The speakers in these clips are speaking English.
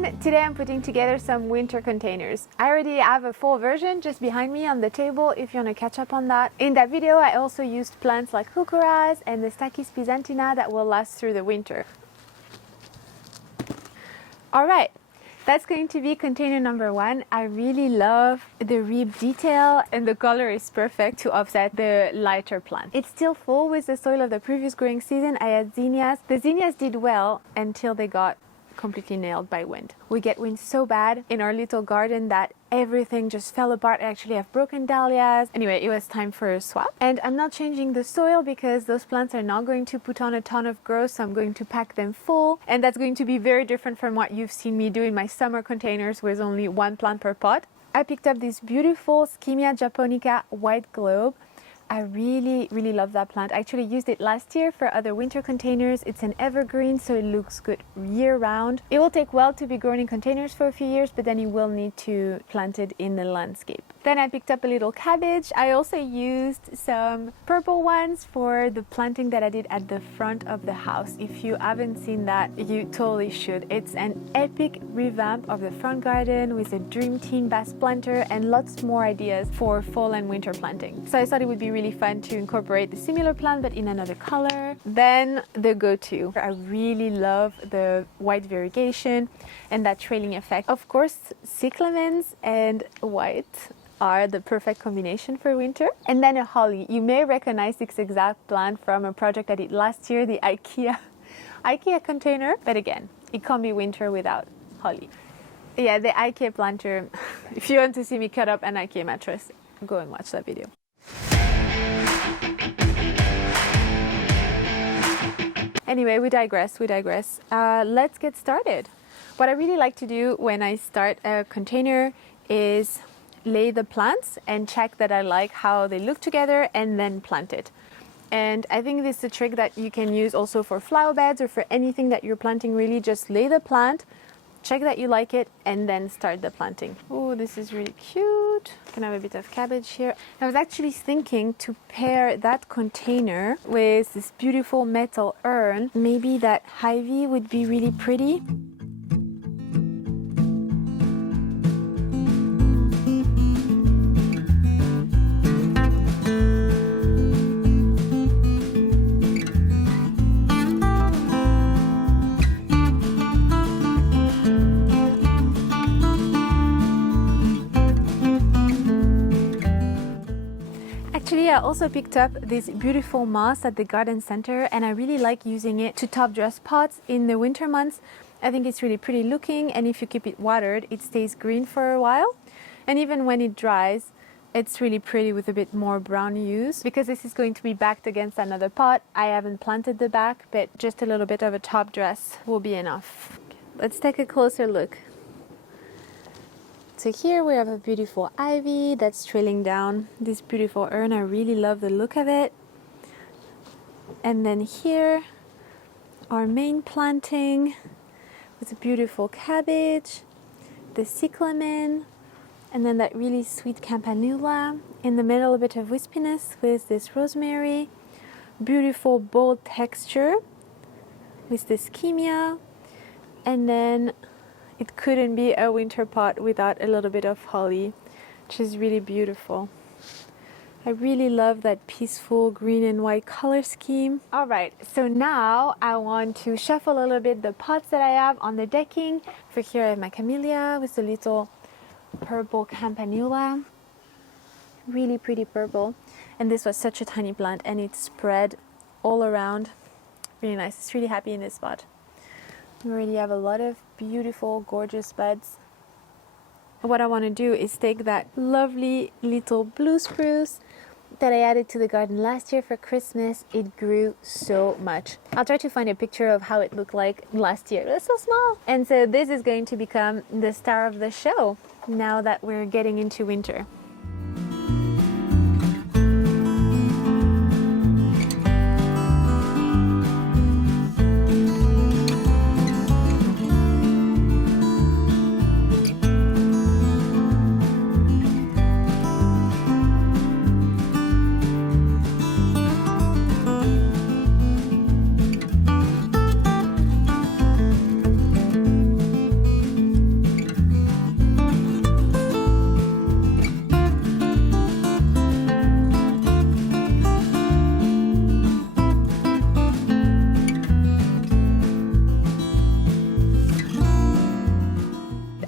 everyone! Today I'm putting together some winter containers. I already have a full version just behind me on the table if you want to catch up on that. In that video I also used plants like heucheras and the Stachys byzantina that will last through the winter. Alright, that's going to be container number 1. I really love the rib detail and the color is perfect to offset the lighter plant. It's still full with the soil of the previous growing season. I had zinnias. The zinnias did well until they got completely nailed by wind. We get wind so bad in our little garden that everything just fell apart. I actually have broken dahlias. Anyway, it was time for a swap. And I'm not changing the soil because those plants are not going to put on a ton of growth, so I'm going to pack them full. And that's going to be very different from what you've seen me do in my summer containers with only one plant per pot. I picked up this beautiful Skimmia japonica white globe. I really love that plant. I actually used it last year for other winter containers. It's an evergreen, so it looks good year round. It will take well to be grown in containers for a few years, but then you will need to plant it in the landscape. Then I picked up a little cabbage. I also used some purple ones for the planting that I did at the front of the house. If you haven't seen that, you totally should. It's an epic revamp of the front garden with a Dream Team vase planter and lots more ideas for fall and winter planting. So I thought it would be really fun to incorporate the similar plant but in another color. Then the go-to. I really love the white variegation and that trailing effect. Of course, cyclamens and white are the perfect combination for winter. And then a holly. You may recognize this exact plant from a project I did last year, the IKEA container. But again, it can't be winter without holly. Yeah, the IKEA planter. If you want to see me cut up an IKEA mattress, go and watch that video. Anyway, we digress. Let's get started. What I really like to do when I start a container is lay the plants and check that I like how they look together and then plant it. And I think this is a trick that you can use also for flower beds or for anything that you're planting. Really just lay the plant, check that you like it, and then start the planting. Oh, this is really cute. Can have a bit of cabbage here. I was actually thinking to pair that container with this beautiful metal urn. Maybe that ivy would be really pretty. I also picked up this beautiful moss at the garden center and I really like using it to top dress pots in the winter months. I think it's really pretty looking, and if you keep it watered it stays green for a while, and even when it dries it's really pretty with a bit more brown hues. Because this is going to be backed against another pot, I haven't planted the back, but just a little bit of a top dress will be enough. Let's take a closer look. So here we have a beautiful ivy that's trailing down this beautiful urn. I really love the look of it. And then here, our main planting with a beautiful cabbage, the cyclamen, and then that really sweet campanula. In the middle, a bit of wispiness with this rosemary. Beautiful bold texture with the Skimmia. And then it couldn't be a winter pot without a little bit of holly, which is really beautiful. I really love that peaceful green and white color scheme. Alright, so now I want to shuffle a little bit the pots that I have on the decking. For here I have my camellia with a little purple campanula. Really pretty purple. And this was such a tiny plant and it spread all around. Really nice. It's really happy in this spot. We already have a lot of beautiful, gorgeous buds. What I want to do is take that lovely little blue spruce that I added to the garden last year for Christmas. It grew so much. I'll try to find a picture of how it looked like last year. It was so small. And so this is going to become the star of the show now that we're getting into winter.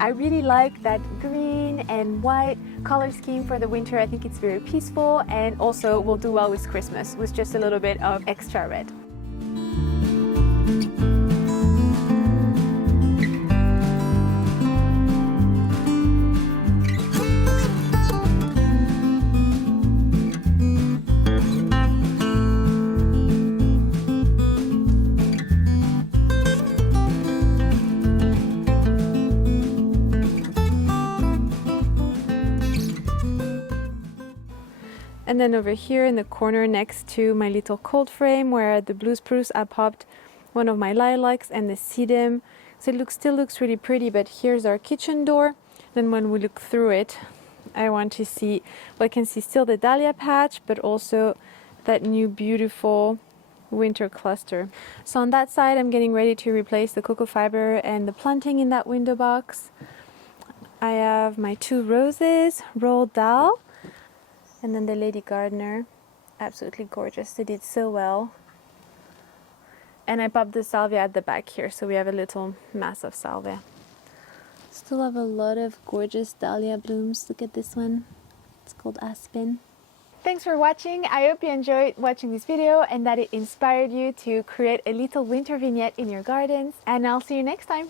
I really like that green and white color scheme for the winter. I think it's very peaceful and also will do well with Christmas with just a little bit of extra red. And then over here in the corner next to my little cold frame where the blue spruce, I popped one of my lilacs and the sedum. So it still looks really pretty, but here's our kitchen door. Then when we look through it, I want to see, well, I can see still the dahlia patch, but also that new beautiful winter cluster. So on that side, I'm getting ready to replace the cocoa fiber and the planting in that window box. I have my 2 roses, Roald Dahl, and then the Lady Gardener. Absolutely gorgeous, they did so well. And I popped the salvia at the back here, so we have a little mass of salvia. Still have a lot of gorgeous dahlia blooms. Look at this one, it's called Aspen. Thanks for watching. I hope you enjoyed watching this video and that it inspired you to create a little winter vignette in your gardens. And I'll see you next time.